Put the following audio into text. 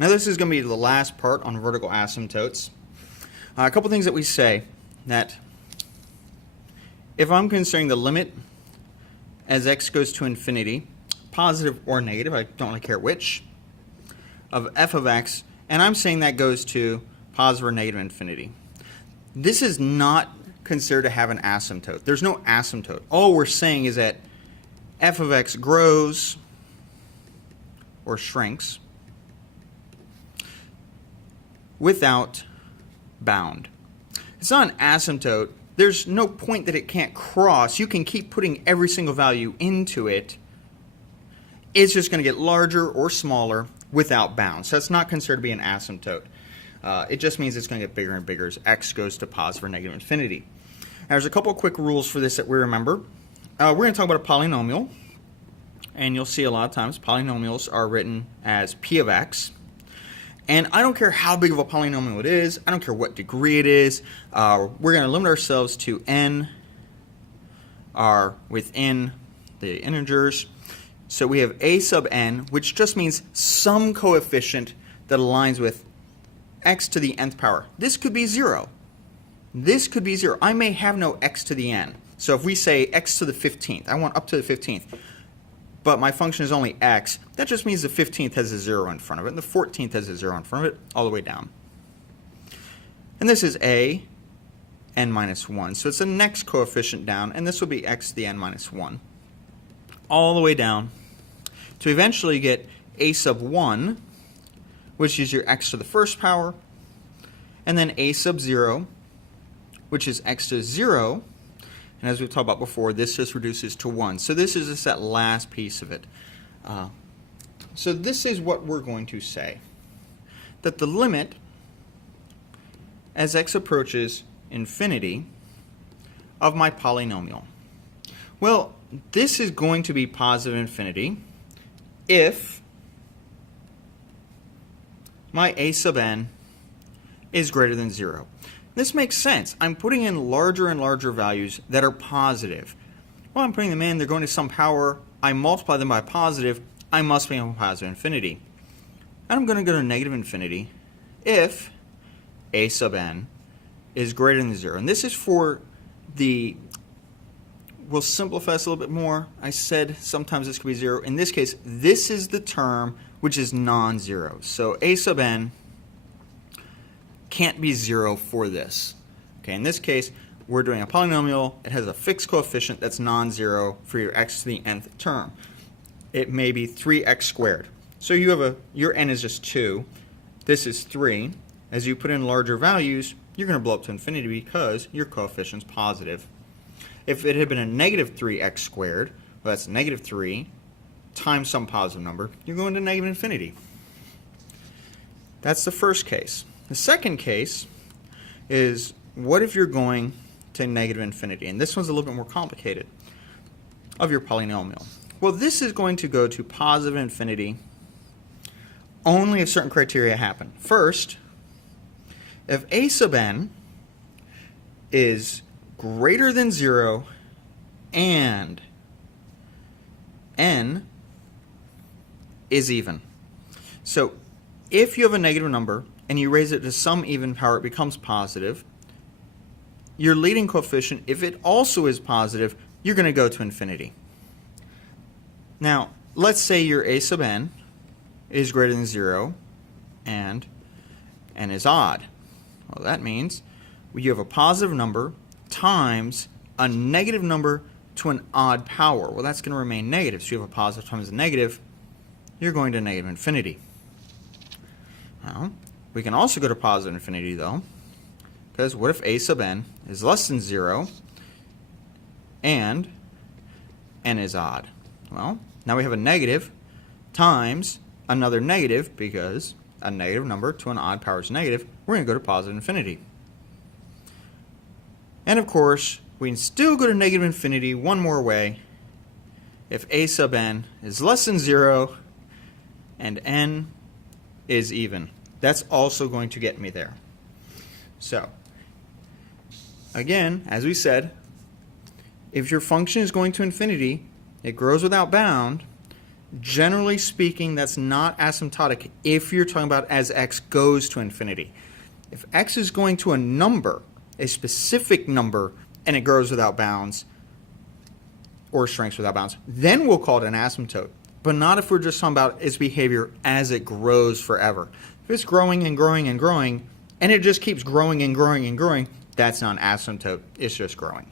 Now this is going to be the last part on vertical asymptotes. A couple things that we say, that if I'm considering the limit as x goes to infinity, positive or negative, I don't really care which, of f of x, and I'm saying that goes to positive or negative infinity. This is not considered to have an asymptote. There's no asymptote. All we're saying is that f of x grows or shrinks without bound. It's not an asymptote. There's no point that it can't cross. You can keep putting every single value into it. It's just going to get larger or smaller without bounds. So it's not considered to be an asymptote. It just means it's going to get bigger and bigger as x goes to positive or negative infinity. Now, there's a couple of quick rules for this that we remember. We're going to talk about a polynomial. And you'll see a lot of times polynomials are written as p of x. And I don't care how big of a polynomial it is. I don't care what degree it is. We're going to limit ourselves to n are within the integers. So we have a sub n, which just means some coefficient that aligns with x to the nth power. This could be 0. This could be 0. I may have no x to the n. So if we say x to the 15th, I want up to the 15th. But my function is only x, that just means the 15th has a 0 in front of it, and the 14th has a 0 in front of it, all the way down. And this is a n minus 1, so it's the next coefficient down, and this will be x to the n minus 1, all the way down, to eventually get a sub 1, which is your x to the first power, and then a sub 0, which is x to 0, and as we've talked about before, this just reduces to 1. So this is just that last piece of it. So this is what we're going to say. That the limit as x approaches infinity of my polynomial. Well, this is going to be positive infinity if my a sub n is greater than 0. This makes sense. I'm putting in larger and larger values that are positive. While I'm putting them in, they're going to some power. I multiply them by positive. I must be on positive infinity. And I'm going to go to negative infinity if a sub n is greater than 0. And this is for the, we'll simplify this a little bit more. I said sometimes this could be 0. In this case, this is the term which is non-zero. So a sub n can't be 0 for this. Okay, in this case, we're doing a polynomial. It has a fixed coefficient that's non-zero for your x to the nth term. It may be 3x squared. So you have your n is just 2. This is 3. As you put in larger values, you're going to blow up to infinity because your coefficient's positive. If it had been a negative 3x squared, well, that's negative 3 times some positive number, you're going to negative infinity. That's the first case. The second case is, what if you're going to negative infinity? And this one's a little bit more complicated of your polynomial. Well, this is going to go to positive infinity only if certain criteria happen. First, if a sub n is greater than 0 and n is even. So if you have a negative number and you raise it to some even power, it becomes positive. Your leading coefficient, if it also is positive, you're going to go to infinity. Now, let's say your a sub n is greater than 0 and n is odd. Well, that means you have a positive number times a negative number to an odd power. Well, that's going to remain negative. So you have a positive times a negative. You're going to negative infinity. Well, we can also go to positive infinity, though, because what if a sub n is less than 0 and n is odd? Well, now we have a negative times another negative, because a negative number to an odd power is negative. We're going to go to positive infinity. And of course, we can still go to negative infinity one more way. If a sub n is less than 0 and n is even. That's also going to get me there. So, again, as we said, if your function is going to infinity, it grows without bound, Generally speaking, that's not asymptotic if you're talking about as x goes to infinity. If x is going to a number, a specific number, and it grows without bounds, or shrinks without bounds, then we'll call it an asymptote. But not if we're just talking about its behavior as it grows forever. If it's growing and growing and growing, and it just keeps growing and growing and growing, that's not an asymptote. It's just growing.